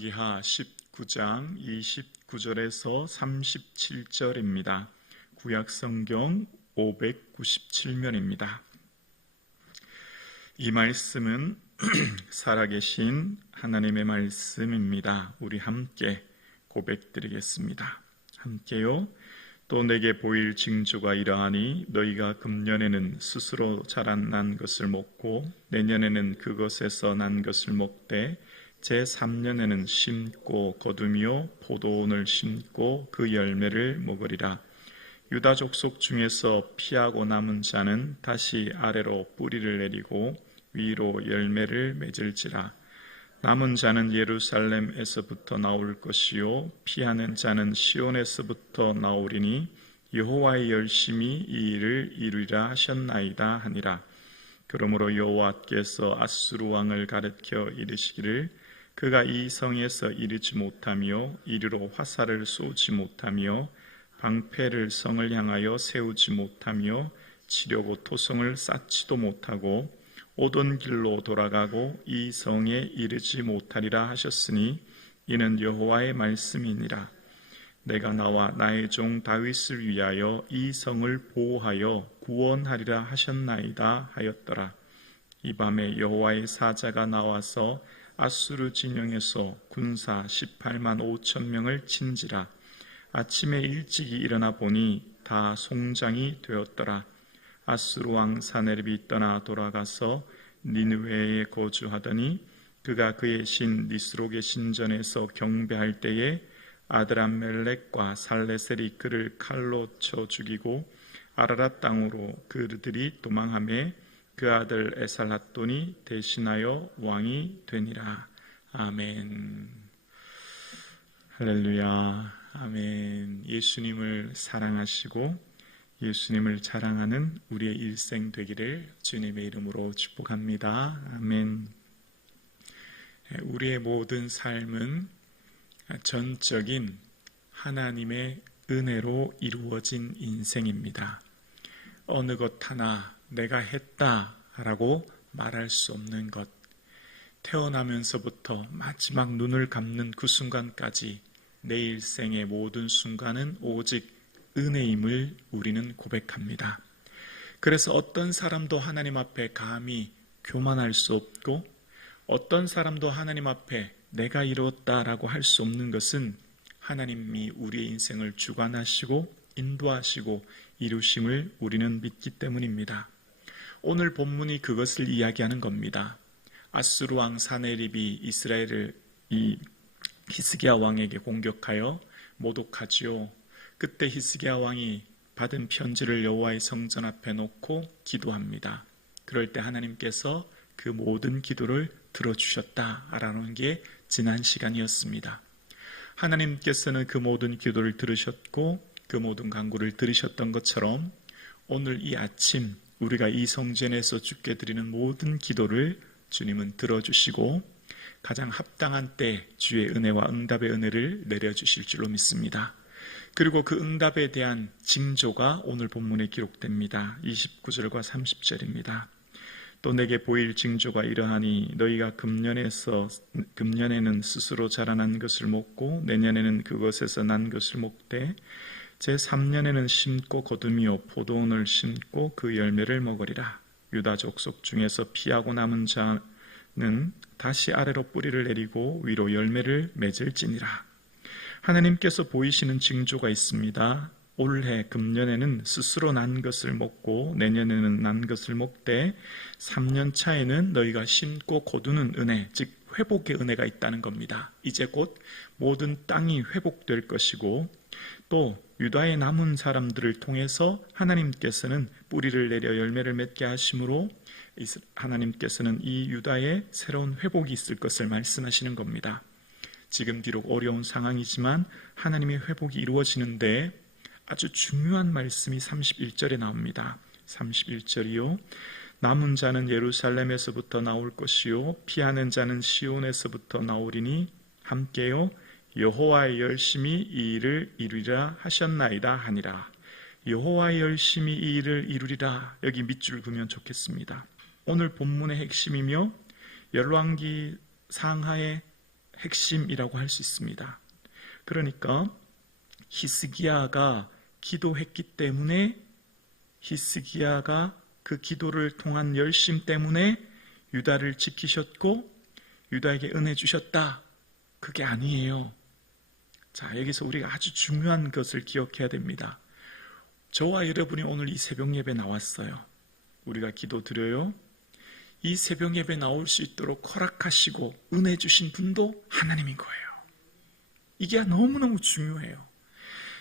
열왕기하 19장 29절에서 37절입니다. 구약성경 597면입니다. 이 말씀은 살아계신 하나님의 말씀입니다. 우리 함께 고백드리겠습니다. 함께요. 또 내게 보일 징조가 이러하니 너희가 금년에는 스스로 자란 난 것을 먹고 내년에는 그것에서 난 것을 먹되 제3년에는 심고 거두며 포도원을 심고 그 열매를 먹으리라. 유다 족속 중에서 피하고 남은 자는 다시 아래로 뿌리를 내리고 위로 열매를 맺을지라. 남은 자는 예루살렘에서부터 나올 것이요 피하는 자는 시온에서부터 나오리니 여호와의 열심히 이 일을 이루리라 하셨나이다 하니라. 그러므로 여호와께서 아수르 왕을 가르쳐 이르시기를 그가 이 성에서 이르지 못하며 이리로 화살을 쏘지 못하며 방패를 성을 향하여 세우지 못하며 치려고 토성을 쌓지도 못하고 오던 길로 돌아가고 이 성에 이르지 못하리라 하셨으니 이는 여호와의 말씀이니라. 내가 나와 나의 종 다윗을 위하여 이 성을 보호하여 구원하리라 하셨나이다 하였더라. 이 밤에 여호와의 사자가 나와서 아수르 진영에서 군사 18만 5천 명을 친지라. 아침에 일찍이 일어나 보니 다 송장이 되었더라. 아수르 왕 사네립이 떠나 돌아가서 니느웨에 거주하더니 그가 그의 신 니스록의 신전에서 경배할 때에 아드람멜렉과 살레셀이 그를 칼로 쳐 죽이고 아라랏 땅으로 그들이 도망하매 그 아들 에살핫돈이 대신하여 왕이 되니라. 아멘. 할렐루야. 아멘. 예수님을 사랑하시고 예수님을 자랑하는 우리의 일생 되기를 주님의 이름으로 축복합니다. 아멘. 우리의 모든 삶은 전적인 하나님의 은혜로 이루어진 인생입니다. 어느 것 하나 내가 했다라고 말할 수 없는 것, 태어나면서부터 마지막 눈을 감는 그 순간까지 내 일생의 모든 순간은 오직 은혜임을 우리는 고백합니다. 그래서 어떤 사람도 하나님 앞에 감히 교만할 수 없고 어떤 사람도 하나님 앞에 내가 이루었다라고 할 수 없는 것은 하나님이 우리의 인생을 주관하시고 인도하시고 이루심을 우리는 믿기 때문입니다. 오늘 본문이 그것을 이야기하는 겁니다. 아수르 왕 사네립이 이스라엘을 이 히스기야 왕에게 공격하여 모독하지요. 그때 히스기야 왕이 받은 편지를 여호와의 성전 앞에 놓고 기도합니다. 그럴 때 하나님께서 그 모든 기도를 들어주셨다라는 게 지난 시간이었습니다. 하나님께서는 그 모든 기도를 들으셨고 그 모든 간구를 들으셨던 것처럼 오늘 이 아침 우리가 이 성전에서 주께 드리는 모든 기도를 주님은 들어주시고 가장 합당한 때 주의 은혜와 응답의 은혜를 내려주실 줄로 믿습니다. 그리고 그 응답에 대한 징조가 오늘 본문에 기록됩니다. 29절과 30절입니다. 또 내게 보일 징조가 이러하니 너희가 금년에는 스스로 자라난 것을 먹고 내년에는 그것에서 난 것을 먹되 제3년에는 심고 거두며 포도원을 심고 그 열매를 먹으리라. 유다 족속 중에서 피하고 남은 자는 다시 아래로 뿌리를 내리고 위로 열매를 맺을지니라. 하나님께서 보이시는 징조가 있습니다. 올해 금년에는 스스로 난 것을 먹고 내년에는 난 것을 먹되 3년 차에는 너희가 심고 거두는 은혜, 즉 회복의 은혜가 있다는 겁니다. 이제 곧 모든 땅이 회복될 것이고 또 유다의 남은 사람들을 통해서 하나님께서는 뿌리를 내려 열매를 맺게 하심으로 하나님께서는 이 유다의 새로운 회복이 있을 것을 말씀하시는 겁니다. 지금 비록 어려운 상황이지만 하나님의 회복이 이루어지는데 아주 중요한 말씀이 31절에 나옵니다. 31절이요. 남은 자는 예루살렘에서부터 나올 것이요 피하는 자는 시온에서부터 나오리니 함께요 여호와의 열심히 이 일을 이루리라 하셨나이다 하니라. 여호와의 열심히 이 일을 이루리라. 여기 밑줄 그으면 좋겠습니다. 오늘 본문의 핵심이며 열왕기 상하의 핵심이라고 할 수 있습니다. 그러니까 히스기야가 기도했기 때문에, 히스기야가 그 기도를 통한 열심 때문에 유다를 지키셨고 유다에게 은혜 주셨다, 그게 아니에요. 자, 여기서 우리가 아주 중요한 것을 기억해야 됩니다. 저와 여러분이 오늘 이 새벽 예배 나왔어요. 우리가 기도 드려요. 이 새벽 예배 나올 수 있도록 허락하시고 은혜 주신 분도 하나님인 거예요. 이게 너무너무 중요해요.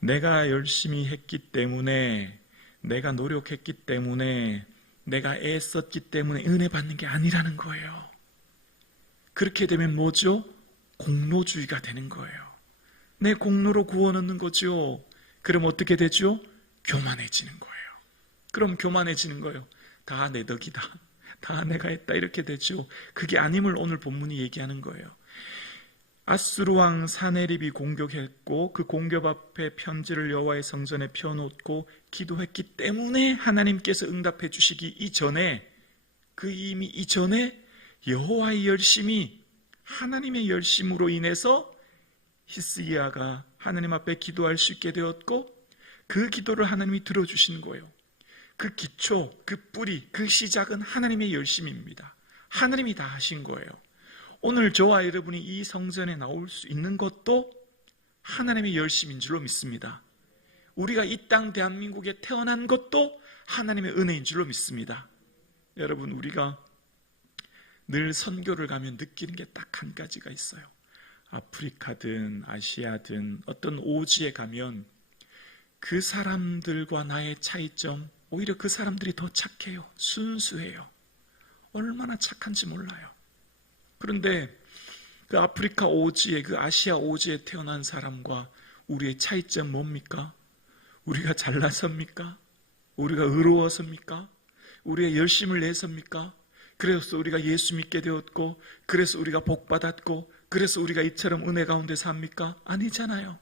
내가 열심히 했기 때문에, 내가 노력했기 때문에, 내가 애썼기 때문에 은혜 받는 게 아니라는 거예요. 그렇게 되면 뭐죠? 공로주의가 되는 거예요. 내 공로로 구원 얻는 거죠. 그럼 어떻게 되죠? 교만해지는 거예요. 그럼 교만해지는 거예요. 다 내 덕이다, 다 내가 했다, 이렇게 되죠. 그게 아님을 오늘 본문이 얘기하는 거예요. 아수르 왕 사네립이 공격했고 그 공격 앞에 편지를 여호와의 성전에 펴놓고 기도했기 때문에 하나님께서 응답해 주시기 이전에, 이미 이전에 여호와의 열심이, 하나님의 열심으로 인해서 히스기야가 하나님 앞에 기도할 수 있게 되었고, 그 기도를 하나님이 들어주신 거예요. 그 기초, 그 뿌리, 그 시작은 하나님의 열심입니다. 하나님이 다 하신 거예요. 오늘 저와 여러분이 이 성전에 나올 수 있는 것도 하나님의 열심인 줄로 믿습니다. 우리가 이 땅 대한민국에 태어난 것도 하나님의 은혜인 줄로 믿습니다. 여러분, 우리가 늘 선교를 가면 느끼는 게 딱 한 가지가 있어요. 아프리카든 아시아든 어떤 오지에 가면 그 사람들과 나의 차이점, 오히려 그 사람들이 더 착해요. 순수해요. 얼마나 착한지 몰라요. 그런데 그 아프리카 오지에, 그 아시아 오지에 태어난 사람과 우리의 차이점 뭡니까? 우리가 잘나섭니까? 우리가 의로워서입니까? 우리의 열심을 내섭니까? 그래서 우리가 예수 믿게 되었고, 그래서 우리가 복받았고, 그래서 우리가 이처럼 은혜 가운데 삽니까? 아니잖아요.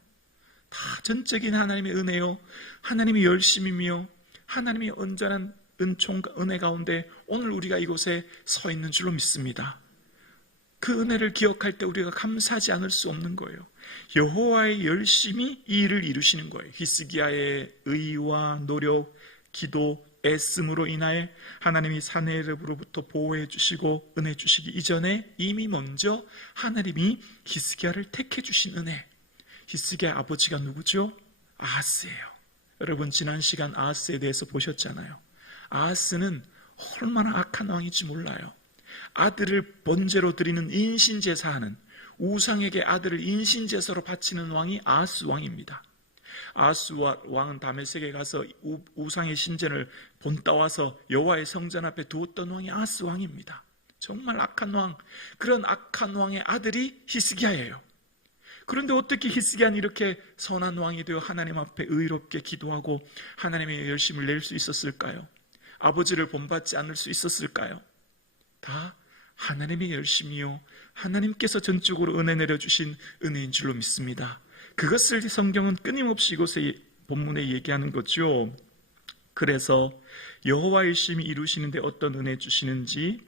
다 전적인 하나님의 은혜요, 하나님의 열심이며 하나님의 온전한 은혜 가운데 오늘 우리가 이곳에 서 있는 줄로 믿습니다. 그 은혜를 기억할 때 우리가 감사하지 않을 수 없는 거예요. 여호와의 열심이 이 일을 이루시는 거예요. 히스기야의 의와 노력, 기도, 애씀으로 인하여 하나님이 사네립으로부터 보호해 주시고 은혜 주시기 이전에 이미 먼저 하나님이 히스기야를 택해 주신 은혜. 히스기야의 아버지가 누구죠? 아하스예요. 여러분, 지난 시간 아하스에 대해서 보셨잖아요. 아하스는 얼마나 악한 왕인지 몰라요. 아들을 번제로 드리는 인신제사하는, 우상에게 아들을 인신제사로 바치는 왕이 아하스 왕입니다. 아하스 왕은 다메섹에 가서 우상의 신전을 본따와서 여호와의 성전 앞에 두었던 왕이 아하스 왕입니다. 정말 악한 왕, 그런 악한 왕의 아들이 히스기야예요. 그런데 어떻게 히스기야는 이렇게 선한 왕이 되어 하나님 앞에 의롭게 기도하고 하나님의 열심을 낼 수 있었을까요? 아버지를 본받지 않을 수 있었을까요? 다 하나님의 열심이요, 하나님께서 전적으로 은혜 내려주신 은혜인 줄로 믿습니다. 그것을 성경은 끊임없이 이곳에 본문에 얘기하는 거죠. 그래서 여호와의 열심히 이루시는데 어떤 은혜 주시는지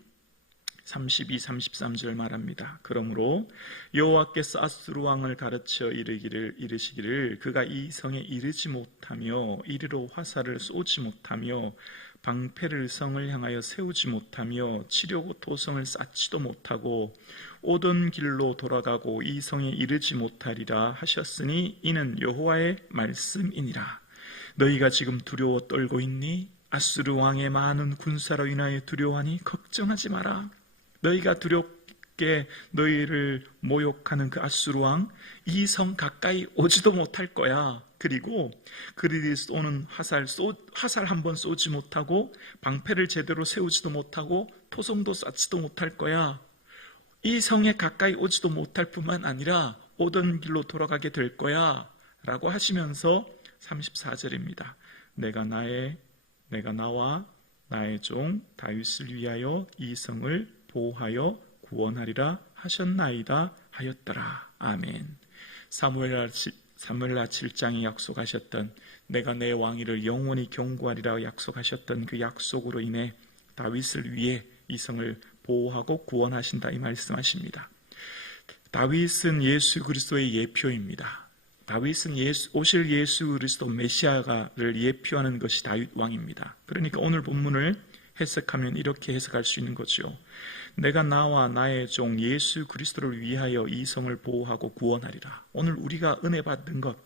32, 33절 말합니다. 그러므로 여호와께서 아수르 왕을 가르쳐 이르시기를 그가 이 성에 이르지 못하며 이리로 화살을 쏘지 못하며 방패를 성을 향하여 세우지 못하며 치려고 토성을 쌓지도 못하고 오던 길로 돌아가고 이 성에 이르지 못하리라 하셨으니 이는 여호와의 말씀이니라. 너희가 지금 두려워 떨고 있니? 아수르 왕의 많은 군사로 인하여 두려워하니 걱정하지 마라. 너희가 두렵게 너희를 모욕하는 그 아수르 왕, 이 성 가까이 오지도 못할 거야. 그리고 그들이 쏘는 화살 한 번 쏘지 못하고 방패를 제대로 세우지도 못하고 토성도 쌓지도 못할 거야. 이 성에 가까이 오지도 못할 뿐만 아니라 오던 길로 돌아가게 될 거야 라고 하시면서 34절입니다. 내가 나와 나의 종 다윗을 위하여 이 성을 보호하여 구원하리라 하셨나이다 하였더라. 아멘. 사무엘하 7장에 약속하셨던, 내가 내 왕위를 영원히 경고하리라 약속하셨던 그 약속으로 인해 다윗을 위해 이 성을 보호하고 구원하신다, 이 말씀하십니다. 다윗은 예수 그리스도의 예표입니다. 다윗은 오실 예수 그리스도 메시아를 예표하는 것이 다윗 왕입니다. 그러니까 오늘 본문을 해석하면 이렇게 해석할 수 있는 거죠. 내가 나와 나의 종 예수 그리스도를 위하여 이 성을 보호하고 구원하리라. 오늘 우리가 은혜 받는 것,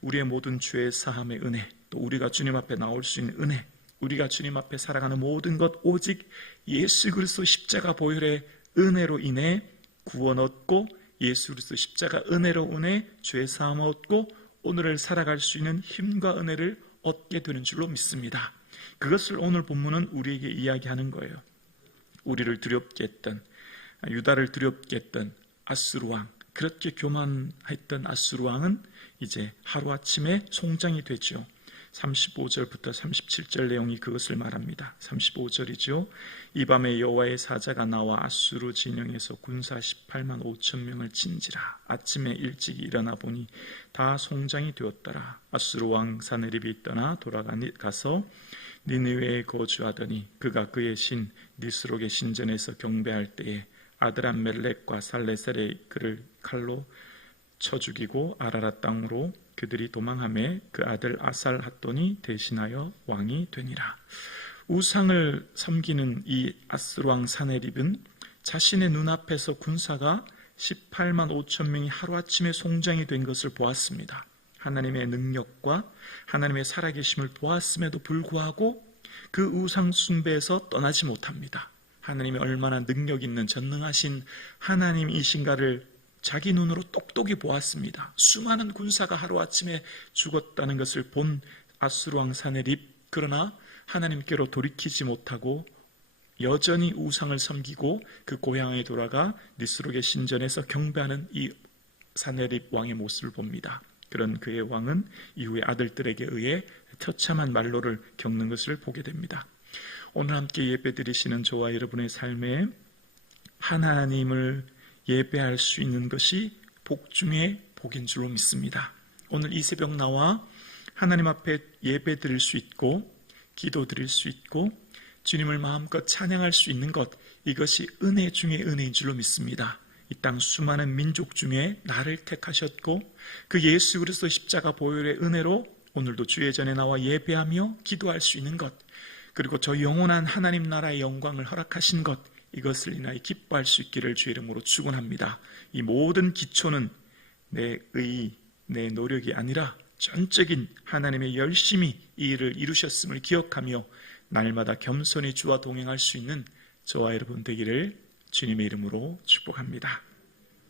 우리의 모든 죄 사함의 은혜, 또 우리가 주님 앞에 나올 수 있는 은혜, 우리가 주님 앞에 살아가는 모든 것 오직 예수 그리스도 십자가 보혈의 은혜로 인해 구원 얻고 예수 그리스도 십자가 은혜로 인해 죄 사함 얻고 오늘을 살아갈 수 있는 힘과 은혜를 얻게 되는 줄로 믿습니다. 그것을 오늘 본문은 우리에게 이야기하는 거예요. 우리를 두렵게 했던, 유다를 두렵게 했던 아수르 왕, 그렇게 교만했던 아수르 왕은 이제 하루아침에 송장이 되죠. 35절부터 37절 내용이 그것을 말합니다. 35절이죠. 이 밤에 여호와의 사자가 나와 아수르 진영에서 군사 18만 5천 명을 친지라. 아침에 일찍 일어나 보니 다 송장이 되었더라. 아수르 왕 사네립이 떠나 돌아가서 니느웨에 거주하더니 그가 그의 신 니스록의 신전에서 경배할 때에 아드람멜렉과 살레셀의 그를 칼로 쳐 죽이고 아라라 땅으로 그들이 도망하매 그 아들 아살핫돈이 대신하여 왕이 되니라. 우상을 섬기는 이 아수르 왕 사네립은 자신의 눈앞에서 군사가 18만 5천 명이 하루아침에 송장이 된 것을 보았습니다. 하나님의 능력과 하나님의 살아계심을 보았음에도 불구하고 그 우상 숭배에서 떠나지 못합니다. 하나님이 얼마나 능력 있는 전능하신 하나님이신가를 자기 눈으로 똑똑히 보았습니다. 수많은 군사가 하루아침에 죽었다는 것을 본 아수르 왕 사네립, 그러나 하나님께로 돌이키지 못하고 여전히 우상을 섬기고 그 고향에 돌아가 니스록의 신전에서 경배하는 이 사네립 왕의 모습을 봅니다. 그런 그의 왕은 이후에 아들들에게 의해 처참한 말로를 겪는 것을 보게 됩니다. 오늘 함께 예배드리시는 저와 여러분의 삶에 하나님을 예배할 수 있는 것이 복 중에 복인 줄로 믿습니다. 오늘 이 새벽 나와 하나님 앞에 예배 드릴 수 있고 기도 드릴 수 있고 주님을 마음껏 찬양할 수 있는 것, 이것이 은혜 중에 은혜인 줄로 믿습니다. 이 땅 수많은 민족 중에 나를 택하셨고 그 예수 그리스도 십자가 보혈의 은혜로 오늘도 주의 전에 나와 예배하며 기도할 수 있는 것, 그리고 저 영원한 하나님 나라의 영광을 허락하신 것, 이것을 인하여 기뻐할 수 있기를 주의 이름으로 축원합니다. 이 모든 기초는 내 의, 내 노력이 아니라 전적인 하나님의 열심히 이 일을 이루셨음을 기억하며 날마다 겸손히 주와 동행할 수 있는 저와 여러분 되기를 주님의 이름으로 축복합니다.